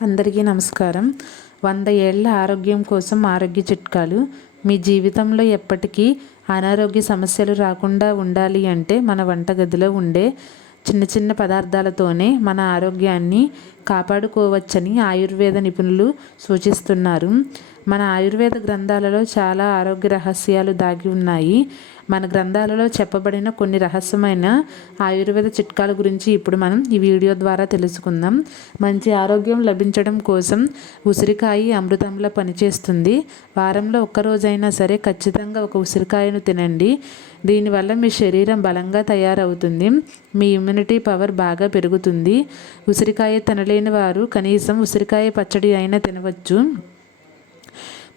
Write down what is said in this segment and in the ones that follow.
అందరికీ నమస్కారం. 100 ఏళ్ల ఆరోగ్యం కోసం ఆరోగ్య చిట్కాలు. మీ జీవితంలో ఎప్పటికీ అనారోగ్య సమస్యలు రాకుండా ఉండాలి అంటే మన వంటగదిలో ఉండే చిన్న చిన్న పదార్థాలతోనే మన ఆరోగ్యాన్ని కాపాడుకోవచ్చని ఆయుర్వేద నిపుణులు సూచిస్తున్నారు. మన ఆయుర్వేద గ్రంథాలలో చాలా ఆరోగ్య రహస్యాలు దాగి ఉన్నాయి. మన గ్రంథాలలో చెప్పబడిన కొన్ని రహస్యమైన ఆయుర్వేద చిట్కాల గురించి ఇప్పుడు మనం ఈ వీడియో ద్వారా తెలుసుకుందాం. మంచి ఆరోగ్యం లభించడం కోసం ఉసిరికాయ అమృతంలా పనిచేస్తుంది. వారంలో ఒక్కరోజైనా సరే ఖచ్చితంగా ఒక ఉసిరికాయను తినండి. దీనివల్ల మీ శరీరం బలంగా తయారవుతుంది. మీ ఇమ్యూనిటీ పవర్ బాగా పెరుగుతుంది. ఉసిరికాయ తినలేని వారు కనీసం ఉసిరికాయ పచ్చడి అయినా తినవచ్చు.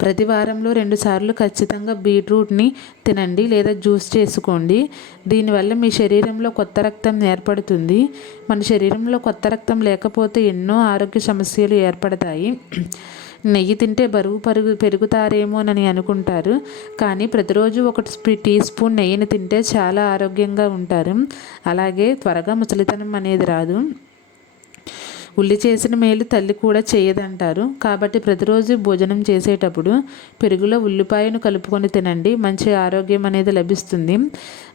ప్రతి వారంలో 2 సార్లు ఖచ్చితంగా బీట్రూట్ని తినండి లేదా జ్యూస్ చేసుకోండి. దీనివల్ల మీ శరీరంలో కొత్త రక్తం ఏర్పడుతుంది. మన శరీరంలో కొత్త రక్తం లేకపోతే ఎన్నో ఆరోగ్య సమస్యలు ఏర్పడతాయి. నెయ్యి తింటే బరువు పెరుగుతారేమోనని అనుకుంటారు, కానీ ప్రతిరోజు 1 టీ స్పూన్ నెయ్యిని తింటే చాలా ఆరోగ్యంగా ఉంటారు. అలాగే త్వరగా ముసలితనం అనేది రాదు. ఉల్లి చేసిన మేలు తల్లి కూడా చేయదంటారు. కాబట్టి ప్రతిరోజు భోజనం చేసేటప్పుడు పెరుగులో ఉల్లిపాయను కలుపుకొని తినండి. మంచి ఆరోగ్యం అనేది లభిస్తుంది.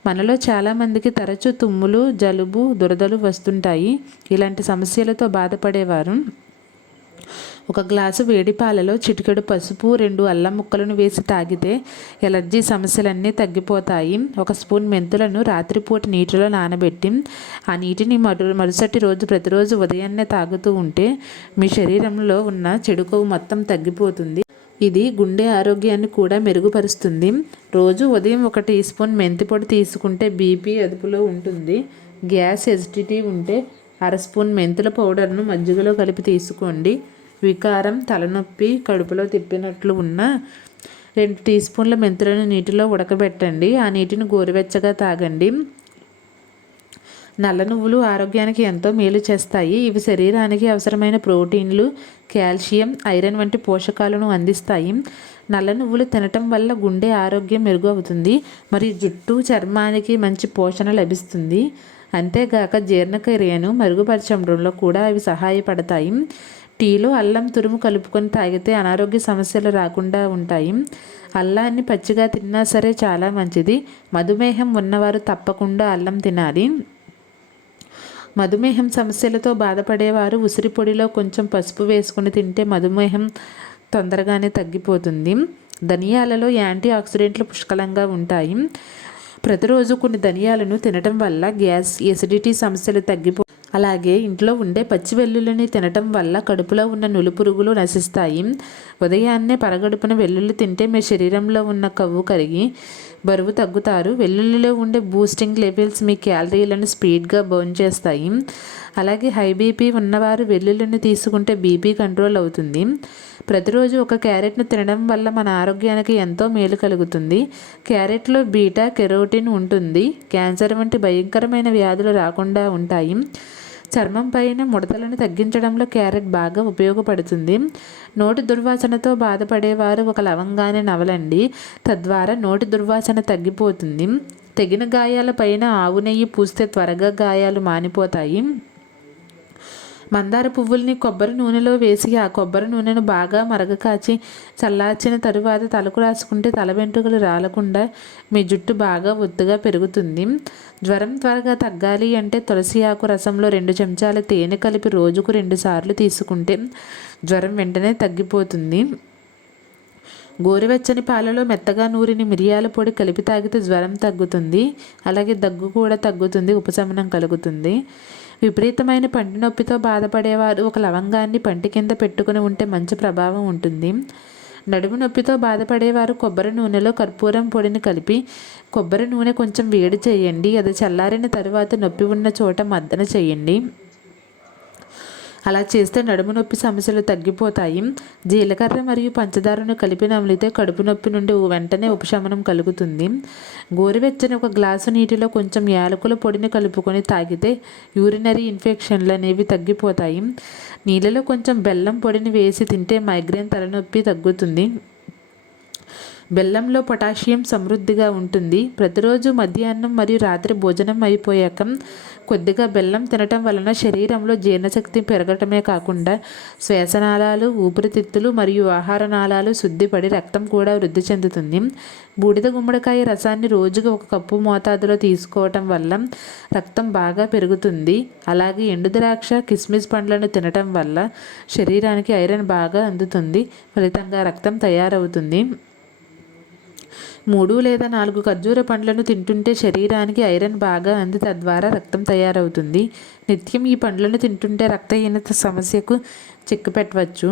మనలో చాలామందికి తరచూ తుమ్ములు, జలుబు, దురదలు వస్తుంటాయి. ఇలాంటి సమస్యలతో బాధపడేవారు 1 గ్లాసు వేడి పాలలో చిటికెడు పసుపు, 2 అల్లం ముక్కలను వేసి తాగితే ఎలర్జీ సమస్యలన్నీ తగ్గిపోతాయి. 1 స్పూన్ మెంతులను రాత్రిపూట నీటిలో నానబెట్టి ఆ నీటిని మరుసటి రోజు ప్రతిరోజు ఉదయాన్నే తాగుతూ ఉంటే మీ శరీరంలో ఉన్న చెడు కొవ్వు మొత్తం తగ్గిపోతుంది. ఇది గుండె ఆరోగ్యాన్ని కూడా మెరుగుపరుస్తుంది. రోజు ఉదయం 1 టీ స్పూన్ మెంతి పొడి తీసుకుంటే బీపీ అదుపులో ఉంటుంది. గ్యాస్, ఎసిడిటీ ఉంటే 1/2 స్పూన్ మెంతుల పౌడర్ను మజ్జిగలో కలిపి తీసుకోండి. వికారం, తలనొప్పి, కడుపులో తిప్పినట్లు ఉన్న 2 టీ స్పూన్ల మెంతులను నీటిలో ఉడకబెట్టండి. ఆ నీటిని గోరువెచ్చగా తాగండి. నల్ల నువ్వులు ఆరోగ్యానికి ఎంతో మేలు చేస్తాయి. ఇవి శరీరానికి అవసరమైన ప్రోటీన్లు, కాల్షియం, ఐరన్ వంటి పోషకాలను అందిస్తాయి. నల్ల నువ్వులు తినటం వల్ల గుండె ఆరోగ్యం మెరుగు అవుతుంది. మరియు జుట్టు, చర్మానికి మంచి పోషణ లభిస్తుంది. అంతేగాక జీర్ణక్రియను మెరుగుపరచడంలో కూడా అవి సహాయపడతాయి. టీలో అల్లం తురుము కలుపుకొని తాగితే అనారోగ్య సమస్యలు రాకుండా ఉంటాయి. అల్లాన్ని పచ్చిగా తిన్నా సరే చాలా మంచిది. మధుమేహం ఉన్నవారు తప్పకుండా అల్లం తినాలి. మధుమేహం సమస్యలతో బాధపడేవారు ఉసిరి పొడిలో కొంచెం పసుపు వేసుకుని తింటే మధుమేహం తొందరగానే తగ్గిపోతుంది. ధనియాలలో యాంటీ ఆక్సిడెంట్లు పుష్కలంగా ఉంటాయి. ప్రతిరోజు కొన్ని ధనియాలను తినటం వల్ల గ్యాస్, ఎసిడిటీ సమస్యలు అలాగే ఇంట్లో ఉండే పచ్చి వెల్లుల్లిని తినటం వల్ల కడుపులో ఉన్న నులిపురుగులు నశిస్తాయి. ఉదయాన్నే పరగడుపున వెల్లుల్లి తింటే మీ శరీరంలో ఉన్న కొవ్వు కరిగి బరువు తగ్గుతారు. వెల్లుల్లిలో ఉండే బూస్టింగ్ లెవెల్స్ మీ క్యాలరీలను స్పీడ్గా బర్న్ చేస్తాయి. అలాగే హై బీపీ ఉన్నవారు వెల్లుల్లిని తీసుకుంటే బీపీ కంట్రోల్ అవుతుంది. ప్రతిరోజు 1 క్యారెట్ను తినడం వల్ల మన ఆరోగ్యానికి ఎంతో మేలు కలుగుతుంది. క్యారెట్లో బీటా కెరోటిన్ ఉంటుంది. క్యాన్సర్ వంటి భయంకరమైన వ్యాధులు రాకుండా ఉంటాయి. చర్మం పైన ముడతలను తగ్గించడంలో క్యారెట్ బాగా ఉపయోగపడుతుంది. నోటి దుర్వాసనతో బాధపడేవారు 1 లవంగాన్ని నవలండి. తద్వారా నోటి దుర్వాసన తగ్గిపోతుంది. తెగిన గాయాల పైన ఆవు నెయ్యి పూస్తే త్వరగా గాయాలు మానిపోతాయి. మందార పువ్వుల్ని కొబ్బరి నూనెలో వేసి ఆ కొబ్బరి నూనెను బాగా మరగకాచి చల్లార్చిన తరువాత తలకు రాసుకుంటే తల వెంట్రుకలు రాలకుండా మీ జుట్టు బాగా ఒత్తుగా పెరుగుతుంది. జ్వరం త్వరగా తగ్గాలి అంటే తులసి ఆకు రసంలో 2 చెంచాల తేనె కలిపి రోజుకు 2 సార్లు తీసుకుంటే జ్వరం వెంటనే తగ్గిపోతుంది. గోరువెచ్చని పాలలో మెత్తగా నూరిన మిరియాల పొడి కలిపి తాగితే జ్వరం తగ్గుతుంది. అలాగే దగ్గు కూడా తగ్గుతుంది, ఉపశమనం కలుగుతుంది. విపరీతమైన పంటి నొప్పితో బాధపడేవారు 1 లవంగాన్ని పంటి కింద పెట్టుకుని ఉంటే మంచి ప్రభావం ఉంటుంది. నడుము నొప్పితో బాధపడేవారు కొబ్బరి నూనెలో కర్పూరం పొడిని కలిపి కొబ్బరి నూనె కొంచెం వేడి చేయండి. అది చల్లారిన తరువాత నొప్పి ఉన్న చోట మర్దన చేయండి. అలా చేస్తే నడుము నొప్పి సమస్యలు తగ్గిపోతాయి. జీలకర్ర మరియు పంచదారను కలిపి నమిలితే కడుపు నొప్పి నుండి వెంటనే ఉపశమనం కలుగుతుంది. గోరువెచ్చని 1 గ్లాసు నీటిలో కొంచెం యాలకుల పొడిని కలుపుకొని తాగితే యూరినరీ ఇన్ఫెక్షన్లు అనేవి తగ్గిపోతాయి. నీళ్ళలో కొంచెం బెల్లం పొడిని వేసి తింటే మైగ్రేన్, తలనొప్పి తగ్గుతుంది. బెల్లంలో పొటాషియం సమృద్ధిగా ఉంటుంది. ప్రతిరోజు మధ్యాహ్నం మరియు రాత్రి భోజనం అయిపోయాక కొద్దిగా బెల్లం తినటం వలన శరీరంలో జీర్ణశక్తి పెరగటమే కాకుండా శ్వాసనాళాలు, ఊపిరితిత్తులు మరియు ఆహార నాళాలు శుద్ధిపడి రక్తం కూడా వృద్ధి చెందుతుంది. బూడిద గుమ్మడికాయ రసాన్ని రోజుకు 1 కప్పు మోతాదులో తీసుకోవటం వల్ల రక్తం బాగా పెరుగుతుంది. అలాగే ఎండు ద్రాక్ష, కిస్మిస్ పండ్లను తినటం వల్ల శరీరానికి ఐరన్ బాగా అందుతుంది. ఫలితంగా రక్తం తయారవుతుంది. 3 లేదా 4 ఖర్జూర పండ్లను తింటుంటే శరీరానికి ఐరన్ బాగా అంది తద్వారా రక్తం తయారవుతుంది. నిత్యం ఈ పండ్లను తింటుంటే రక్తహీనత సమస్యకు చెక్ పెట్టవచ్చు.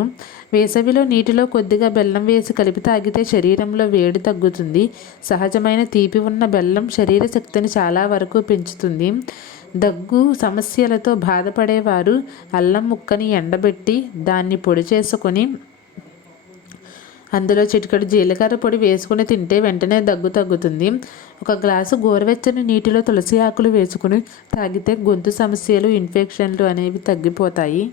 వేసవిలో నీటిలో కొద్దిగా బెల్లం వేసి కలిపి తాగితే శరీరంలో వేడి తగ్గుతుంది. సహజమైన తీపి ఉన్న బెల్లం శరీర శక్తిని చాలా వరకు పెంచుతుంది. దగ్గు సమస్యలతో బాధపడేవారు అల్లం ముక్కని ఎండబెట్టి దాన్ని పొడి చేసుకొని అందులో చిటికెడు జీలకర్ర పొడి వేసుకుని తింటే వెంటనే దగ్గు తగ్గుతుంది. 1 గ్లాసు గోరువెచ్చని నీటిలో తులసి ఆకులు వేసుకుని తాగితే గొంతు సమస్యలు, ఇన్ఫెక్షన్లు అనేవి తగ్గిపోతాయి.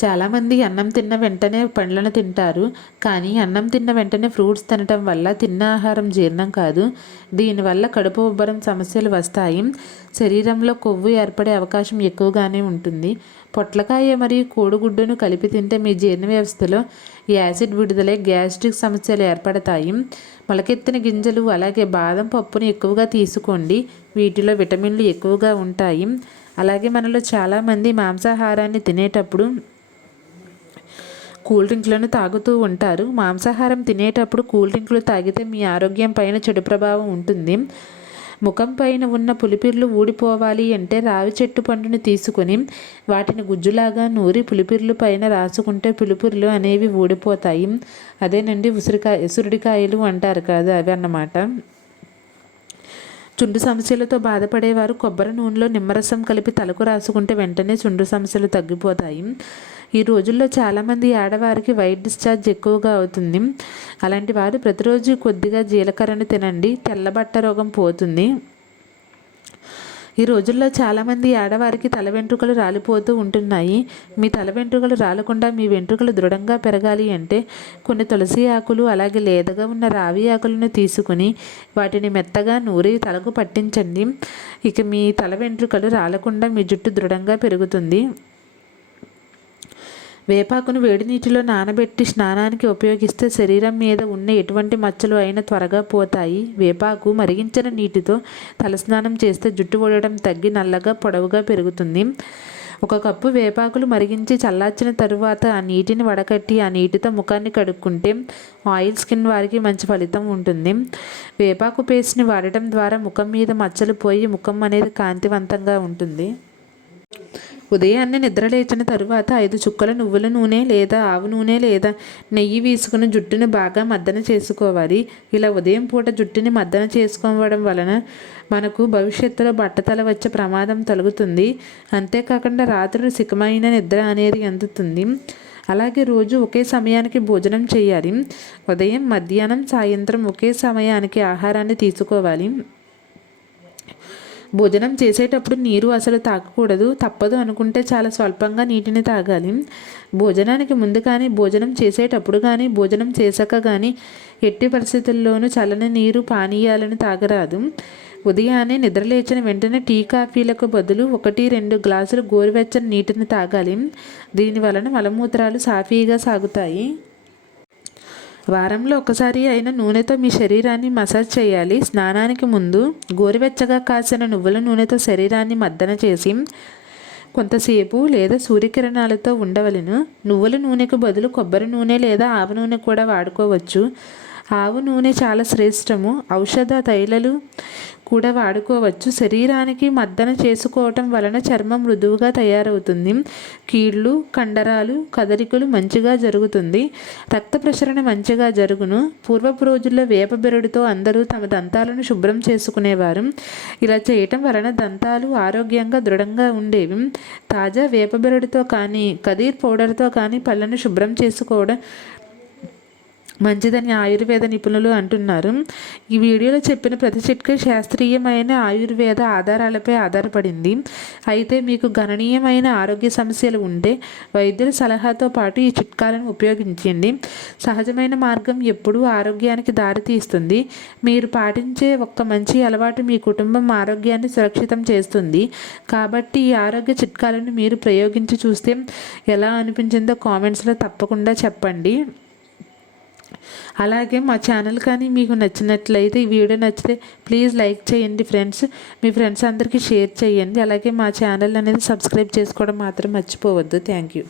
చాలామంది అన్నం తిన్న వెంటనే పండ్లను తింటారు. కానీ అన్నం తిన్న వెంటనే ఫ్రూట్స్ తినటం వల్ల తిన్న ఆహారం జీర్ణం కాదు. దీనివల్ల కడుపు ఉబ్బరం సమస్యలు వస్తాయి. శరీరంలో కొవ్వు ఏర్పడే అవకాశం ఎక్కువగానే ఉంటుంది. పొట్లకాయ మరియు కోడిగుడ్డును కలిపి తింటే మీ జీర్ణ వ్యవస్థలో యాసిడ్ విడుదలై గ్యాస్ట్రిక్ సమస్యలు ఏర్పడతాయి. మొలకెత్తిన గింజలు అలాగే బాదం పప్పును ఎక్కువగా తీసుకోండి. వీటిలో విటమిన్లు ఎక్కువగా ఉంటాయి. అలాగే మనలో చాలామంది మాంసాహారాన్ని తినేటప్పుడు కూల్ డ్రింక్లను తాగుతూ ఉంటారు. మాంసాహారం తినేటప్పుడు కూల్ డ్రింకులు తాగితే మీ ఆరోగ్యం పైన చెడు ప్రభావం ఉంటుంది. ముఖం పైన ఉన్న పులిపిర్లు ఊడిపోవాలి అంటే రావి చెట్టు పండును తీసుకొని వాటిని గుజ్జులాగా నూరి పులిపిర్లు పైన రాసుకుంటే పులిపిర్లు అనేవి ఊడిపోతాయి. అదేనండి ఉసిరికాయలు అంటారు కదా, అవి అన్నమాట. చుండు సమస్యలతో బాధపడేవారు కొబ్బరి నూనెలో నిమ్మరసం కలిపి తలకు రాసుకుంటే వెంటనే చుండు సమస్యలు తగ్గిపోతాయి. ఈ రోజుల్లో చాలామంది ఆడవారికి వైట్ డిశ్చార్జ్ ఎక్కువగా అవుతుంది. అలాంటి వారు ప్రతిరోజు కొద్దిగా జీలకర్రను తినండి. తెల్లబట్ట రోగం పోతుంది. ఈ రోజుల్లో చాలామంది ఆడవారికి తల వెంట్రుకలు రాలిపోతూ ఉంటున్నాయి. మీ తల వెంట్రుకలు రాలకుండా మీ వెంట్రుకలు దృఢంగా పెరగాలి అంటే కొన్ని తులసి ఆకులు అలాగే లేతగా ఉన్న రావి ఆకులను తీసుకుని వాటిని మెత్తగా నూరి తలకు పట్టించండి. ఇక మీ తల వెంట్రుకలు రాలకుండా మీ జుట్టు దృఢంగా పెరుగుతుంది. వేపాకును వేడి నీటిలో నానబెట్టి స్నానానికి ఉపయోగిస్తే శరీరం మీద ఉన్న ఎటువంటి మచ్చలు అయినా త్వరగా పోతాయి. వేపాకు మరిగించిన నీటితో తలస్నానం చేస్తే జుట్టు ఊడటం తగ్గి నల్లగా పొడవుగా పెరుగుతుంది. 1 కప్పు వేపాకులు మరిగించి చల్లార్చిన తరువాత ఆ నీటిని వడకట్టి ఆ నీటితో ముఖాన్ని కడుక్కుంటే ఆయిల్ స్కిన్ వారికి మంచి ఫలితం ఉంటుంది. వేపాకు పేస్ట్ని వాడటం ద్వారా ముఖం మీద మచ్చలు పోయి ముఖం అనేది కాంతివంతంగా ఉంటుంది. ఉదయాన్నే నిద్రలేచిన తరువాత 5 చుక్కల నువ్వుల నూనె లేదా ఆవు నూనె లేదా నెయ్యి వేసుకుని జుట్టును బాగా మద్దన చేసుకోవాలి. ఇలా ఉదయం పూట జుట్టుని మద్దన చేసుకోవడం వలన మనకు భవిష్యత్తులో బట్టతల వచ్చే ప్రమాదం తొలగుతుంది. అంతేకాకుండా రాత్రులు సుఖమైన నిద్ర అనేది అందుతుంది. అలాగే రోజు ఒకే సమయానికి భోజనం చేయాలి. ఉదయం, మధ్యాహ్నం, సాయంత్రం ఒకే సమయానికి ఆహారాన్ని తీసుకోవాలి. భోజనం చేసేటప్పుడు నీరు అసలు తాగకూడదు. తప్పదు అనుకుంటే చాలా స్వల్పంగా నీటిని తాగాలి. భోజనానికి ముందు కానీ, భోజనం చేసేటప్పుడు కానీ, భోజనం చేశాక కానీ ఎట్టి పరిస్థితుల్లోనూ చల్లని నీరు, పానీయాలను తాగరాదు. ఉదయాన్నే నిద్రలేచిన వెంటనే టీ, కాఫీలకు బదులు 1-2 గ్లాసులు గోరువెచ్చని నీటిని తాగాలి. దీనివలన మలమూత్రాలు సాఫీగా సాగుతాయి. వారంలో ఒకసారి అయినా నూనెతో మీ శరీరాన్ని మసాజ్ చేయాలి. స్నానానికి ముందు గోరువెచ్చగా కాసిన నువ్వుల నూనెతో శరీరాన్ని మద్దన చేసి కొంతసేపు లేదా సూర్యకిరణాలతో ఉండవలెను. నువ్వుల నూనెకు బదులు కొబ్బరి నూనె లేదా ఆవ నూనె కూడా వాడుకోవచ్చు. ఆవు నూనె చాలా శ్రేష్టము. ఔషధ తైలాలు కూడా వాడుకోవచ్చు. శరీరానికి మద్దన చేసుకోవటం వలన చర్మం మృదువుగా తయారవుతుంది. కీళ్ళు, కండరాలు కదలికలు మంచిగా జరుగుతుంది. రక్త ప్రసరణ మంచిగా జరుగును. పూర్వపు రోజుల్లో వేప బెరడుతో అందరూ తమ దంతాలను శుభ్రం చేసుకునేవారు. ఇలా చేయటం వలన దంతాలు ఆరోగ్యంగా దృఢంగా ఉండేవి. తాజా వేప బెరడుతో కానీ, కదీర్ పౌడర్తో కానీ పళ్ళను శుభ్రం చేసుకోవడం మంచిదని ఆయుర్వేద నిపుణులు అంటున్నారు. ఈ వీడియోలో చెప్పిన ప్రతి చిట్కా శాస్త్రీయమైన ఆయుర్వేద ఆధారాలపై ఆధారపడింది. అయితే మీకు గణనీయమైన ఆరోగ్య సమస్యలు ఉంటే వైద్యుల సలహాతో పాటు ఈ చిట్కాలను ఉపయోగించండి. సహజమైన మార్గం ఎప్పుడూ ఆరోగ్యానికి దారితీస్తుంది. మీరు పాటించే ఒక్క మంచి అలవాటు మీ కుటుంబం ఆరోగ్యాన్ని సురక్షితం చేస్తుంది. కాబట్టి ఈ ఆరోగ్య చిట్కాలను మీరు ప్రయోగించి చూస్తే ఎలా అనిపించిందో కామెంట్స్లో తప్పకుండా చెప్పండి. అలాగే మా ఛానల్ కానీ మీకు నచ్చినట్లయితే, ఈ వీడియో నచ్చితే ప్లీజ్ లైక్ చేయండి ఫ్రెండ్స్. మీ ఫ్రెండ్స్ అందరికీ షేర్ చేయండి. అలాగే మా ఛానల్ అనేది సబ్స్క్రైబ్ చేసుకోవడం మాత్రం మర్చిపోవద్దు. Thank you.